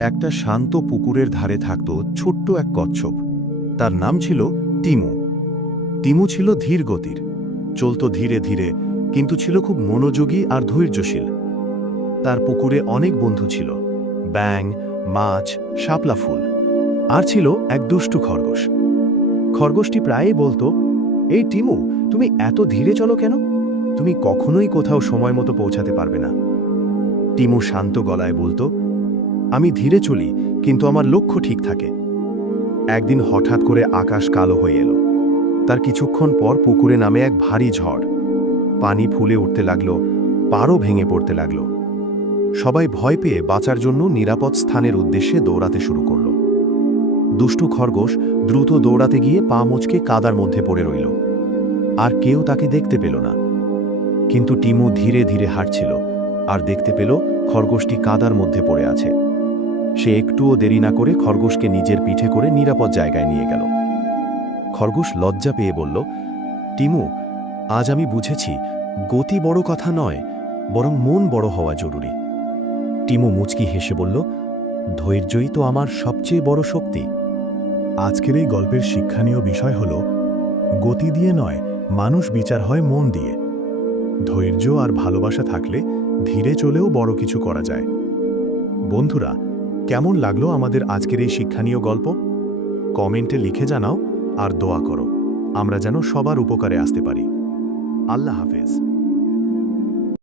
একটা শান্ত পুকুরের ধারে থাকত ছোট্ট এক কচ্ছপ। তার নাম ছিল টিমু। টিমু ছিল ধীর গতির, চলত ধীরে ধীরে, কিন্তু ছিল খুব মনোযোগী আর ধৈর্যশীল। তার পুকুরে অনেক বন্ধু ছিল, ব্যাঙ, মাছ, শাপলা ফুল, আর ছিল এক দুষ্টু খরগোশ। খরগোশটি প্রায়ই বলতো, এই টিমু, তুমি এত ধীরে চলো কেন? তুমি কখনোই কোথাও সময় মতো পৌঁছাতে পারবে না। টিমু শান্ত গলায় বলতো, আমি ধীরে চলি, কিন্তু আমার লক্ষ্য ঠিক থাকে। একদিন হঠাৎ করে আকাশ কালো হয়ে এলো। তার কিছুক্ষণ পর পুকুরে নামে এক ভারী ঝড়। পানি ফুলে উঠতে লাগলো, পাড়ও ভেঙে পড়তে লাগলো। সবাই ভয় পেয়ে বাঁচার জন্য নিরাপদ স্থানের উদ্দেশ্যে দৌড়াতে শুরু করল। দুষ্টু খরগোশ দ্রুত দৌড়াতে গিয়ে পা মুচকে কাদার মধ্যে পড়ে রইল। আর কেউ তাকে দেখতে পেল না। কিন্তু টিমু ধীরে ধীরে হাঁটছিল, আর দেখতে পেল খরগোশটি কাদার মধ্যে পড়ে আছে। সে একটুও দেরি না করে খরগোশকে নিজের পিঠে করে নিরাপদ জায়গায় নিয়ে গেল। খরগোশ লজ্জা পেয়ে বলল, টিমু, আজ আমি বুঝেছি, গতি বড় কথা নয়, বরং মন বড় হওয়া জরুরি। টিমু মুচকি হেসে বলল, ধৈর্যই তো আমার সবচেয়ে বড় শক্তি। আজকের এই গল্পের শিক্ষণীয় বিষয় হল, গতি দিয়ে নয়, মানুষ বিচার হয় মন দিয়ে। ধৈর্য আর ভালোবাসা থাকলে ধীরে চলেও বড় কিছু করা যায়। বন্ধুরা, কেমন লাগলো আমাদের আজকের এই শিক্ষণীয় গল্প? কমেন্টে লিখে জানাও, আর দোয়া করো আমরা যেন সবার উপকারে আসতে পারি। আল্লাহ হাফেজ।